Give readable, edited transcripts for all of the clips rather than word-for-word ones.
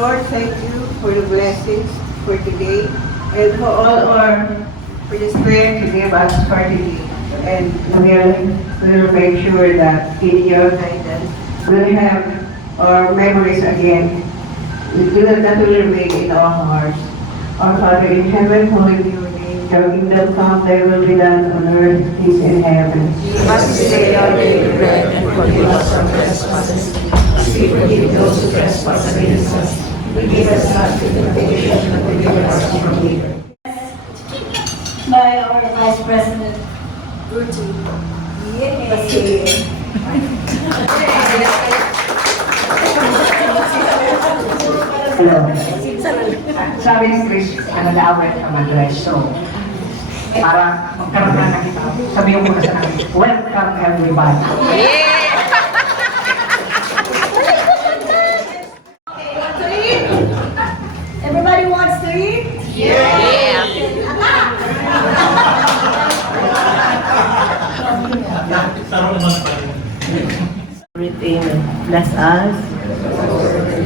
Lord, thank you for the blessings for today and for the strength you gave us for today. And we'll make sure that in your guidance, we'll have our memories again. That will remain in our hearts. Our Father in heaven, holy be your name. Your kingdom come, thy will be done on earth as in heaven. Give us this day our daily bread, and forgive us our trespasses, as we forgive those who trespass against us. Forgive us not to temptation, but deliver us from evil. By our Vice President, Ruti. Hello. Sabi ni Chris, nag-awit ka mag-dress. So, para magkaroon na nakita, sabihin mo kasi namin, welcome everybody. Everybody wants to eat? Everything, bless us.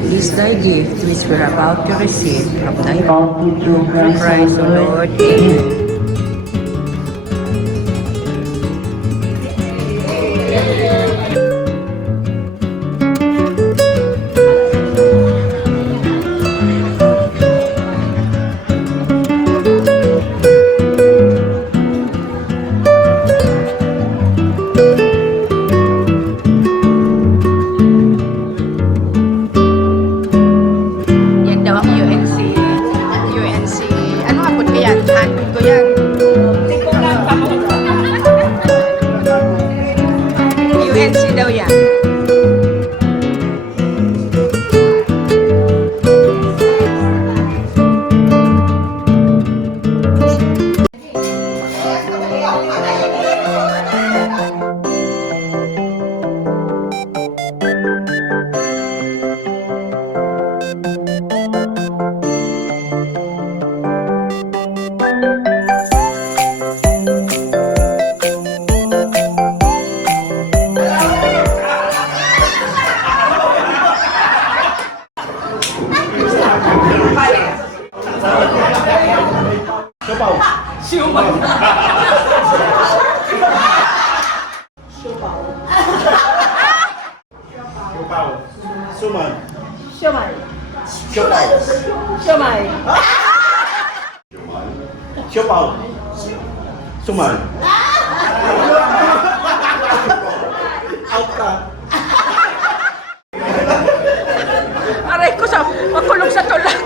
This thy gift which we are about to receive from thy Help you through Christ, O Lord. Amen. Yan daw ang UNC. Ano nga po yan? Handle ko yan. UNC daw yan. Suman. Siomay. Siopaw. Siomay. Siopaw. Suman. Aray ko sa makulong sa tulak.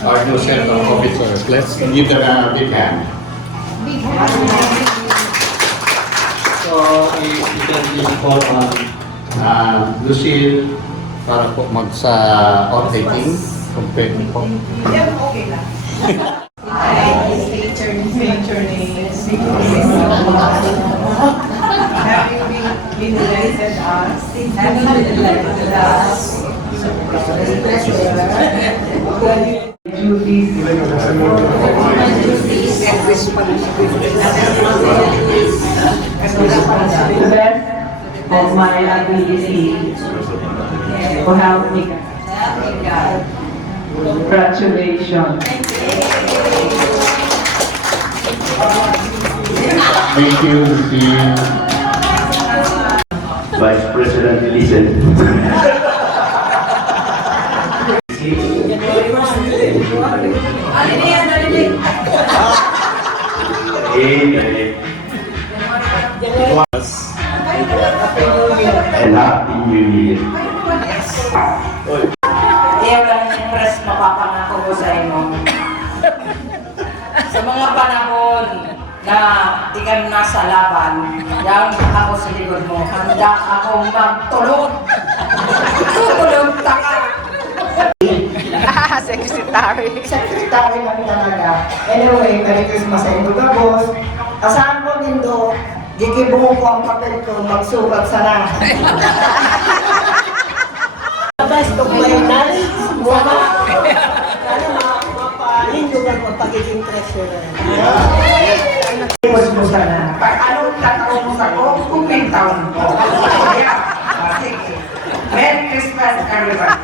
Our new set of officers. Let's give them a big hand. So, you can please call on Lucille para po sa off-taking. Compare po. Having been elected us, having been elected us, duties and responsibilities to the best of my ability to help me God. Congratulations. Thank you, Lucille. Vice President Listen. And Happy New Year. Iyan ang press mapapangako ko sa inyo. Sa mga panahon na di ka nasa laban, yan ako sa likod mo, handa akong magtulog. Tutulog ka ka. Secretary. Secretary lang talaga. Anyway, Merry Christmas sa inyo, boss. Asahan ko din do, gigibungo ko ang papel ko, magsukat sana. Best of my life, mama. Sana mapalindugan mo pagiging treasurer. Iwas mo sana. Pag anong tataon ako, kuping taon ko. Kaya, sige. Merry Christmas, everyone.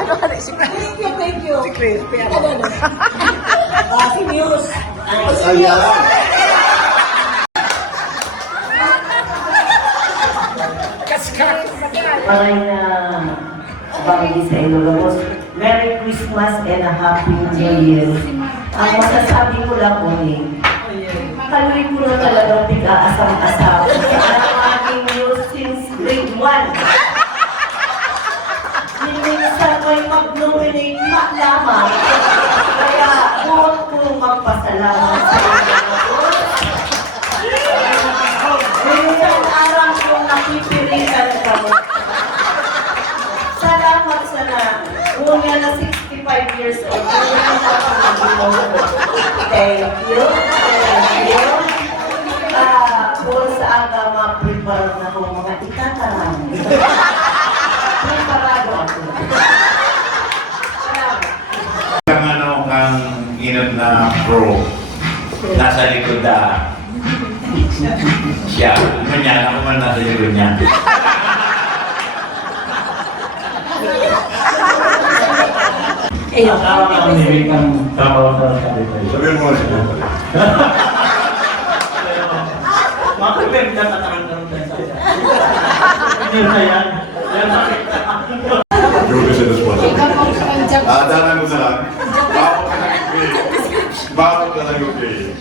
Ano ka na? Thank you. Si Chris. news. Maray na family sa Ilocos. Merry Christmas and a Happy New Year. Ang masasabi ko lang po kaloy ko na talagang pig-aasam-asam. Ang aking news since grade 1. Minsan ko'y mag-nominate lamang. Kaya huwag ko magpasalamat sa Ilocos. Minsan araw kong nakipilitan kami. Salamat sana. Una na 65 years old. Thank you. Thank you. Kung sa aga ma-prepare na ko mga itatarang. Preparado ako. Kang kang inot na pro, nasa likod na siya. Ganyan, ako man nasa likod niya. Akala ka nangyari kang trabaho sa kapitay. Sabihin mo siya. Makapagpapit na tatangan ka sa siya. Hindi na yan. Joke sa response. Danan mo sa lang. Bakit ka lang yung pay?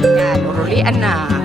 Yan, urulian na.